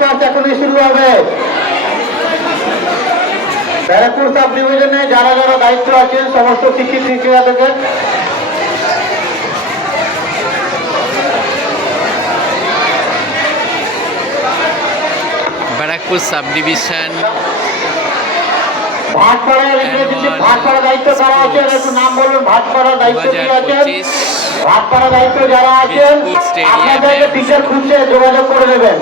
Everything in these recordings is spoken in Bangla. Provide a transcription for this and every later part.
মার্চ এখনই শুরু হবে। ব্যারাকপুর সাব ডিভিশনে যারা যারা দায়িত্ব আছেন সমস্ত শিক্ষক শিক্ষিকাদের ব্যারাকপুর সাব ডিভিশন ভাটপাড়া দায়িত্ব যারা আছেন একটু নাম বলুন। ভাটপাড়া দায়িত্ব কি আছেন? ভাটপাড়া দায়িত্ব যারা আছেন আপনাদেরকে টিচার খুঁজছে যোগাযোগ করে দেবেন।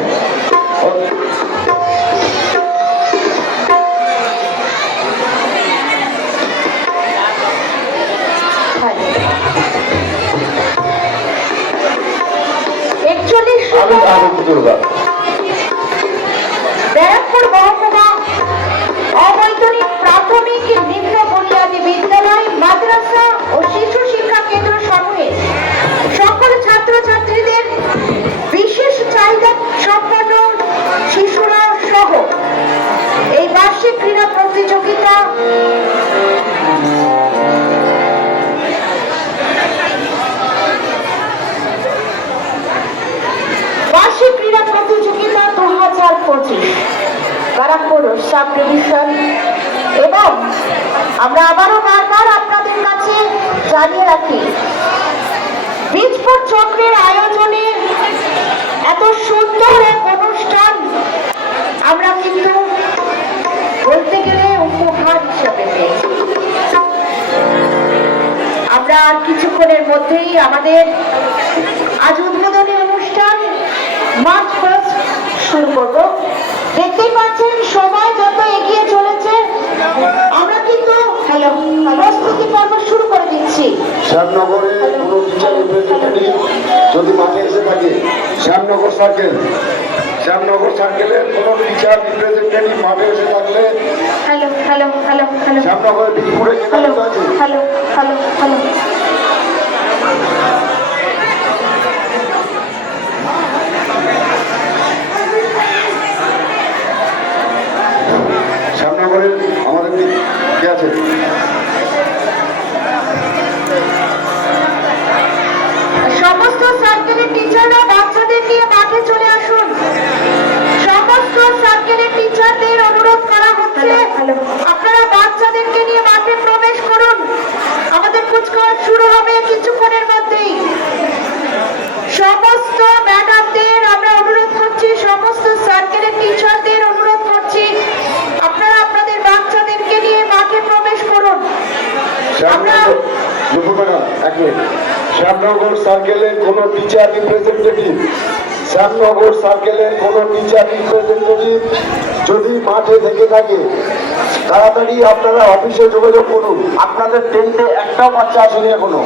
ব্যারাকপুর মহকুমা অবৈতনিক প্রাথমিক নিম্ন বুনিয়াদী বিদ্যালয়, মাদ্রাসা ও শিশু শিক্ষা কেন্দ্র সমূহে সকল ছাত্রছাত্রীদের বিশেষ চাহিদা সম্পন্ন শিশুরা সহ এই বার্ষিক ক্রীড়া প্রতিযোগিতা ক্রীড়া প্রতিযোগিতা 2025 ব্যারাকপুর সাব ডিভিশন। এবং আমরা আবারও বারবার আপনাদের কাছে জানিয়ে রাখি, বীজপুর চক্রের আয়োজনে এত সুন্দর এক অনুষ্ঠান আমরা কিন্তু বলতে গেলে উপহার হিসেবে পেয়েছি। আমরা আর কিছুক্ষণের মধ্যেই আমাদের আজ উদ্বোধনী অনুষ্ঠান মার্চ ফার্স্ট শুরু করবো। দেখতেই পাচ্ছেন সময় যত এগিয়ে চলেছে আমরা কিন্তু প্রস্তুতি পর্ব শুরু করে দিচ্ছি। শ্যামনগরে কোনো টিচার রিপ্রেজেন্টেটিভ যদি মাঠে এসে থাকে, শ্যামনগর সার্কেলের কোনো টিচার রিপ্রেজেন্টেটিভ মাঠে এসে থাকলে শ্যামনগরের বীজপুরে আছে। শ্যামনগরের আমাদের কে আছে? সমস্ত সার্কেলের টিচাররা বাচ্চাদের নিয়ে মাঠে চলে আসুন। সমস্ত সার্কেলের টিচারদের অনুরোধ করা হচ্ছে আপনারা বাচ্চাদেরকে নিয়ে মাঠে প্রবেশ করুন। আমাদের কুচকাওয়াজ শুরু হবে কিছুক্ষণের মধ্যেই। সমস্ত ম্যাডামদের আমরা অনুরোধ করছি, সমস্ত সার্কেলের টিচারদের অনুরোধ করছি আপনারা আপনাদের বাচ্চাদেরকে নিয়ে মাঠে প্রবেশ করুন। শ্যামনগর সার্কেলের কোনো টিচার রিপ্রেজেন্টেটিভ যদি মাঠে থেকে থাকে তাড়াতাড়ি আপনারা অফিসে যোগাযোগ করুন। আপনাদের টেন্টে একটাও বাচ্চা আসেনি এখনো।